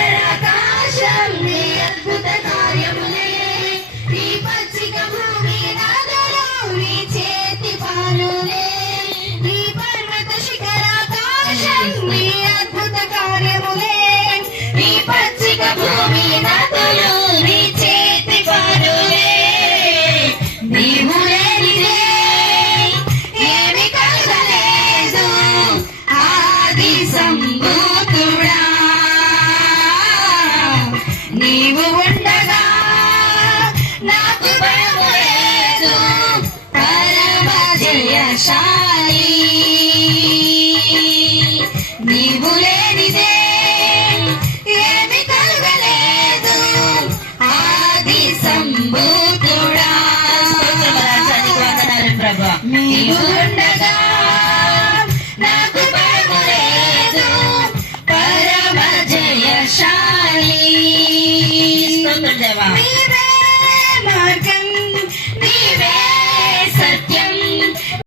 శిఖరాకాశం నీ అద్భుత కార్యములే నీ పచ్చిక భూమి నాదలో నీ చేతి పాలులే నీ పర్వత శిఖరాకాశం నీ అద్భుత కార్యములే నీ పచ్చిక భూమి నాదలో నీ చేతి పాలులే నీవు లేనిదే ఏమి కలగలేదు ఆది నాకు భయము లేదు పరమ జయశాలి నీవు లేనిదే ఏమి కలగలేదు ఆది సంభూతుడా ప్రభా. నీవు ఉండగా నాకు భయము లేదు పరమ జయశాలి.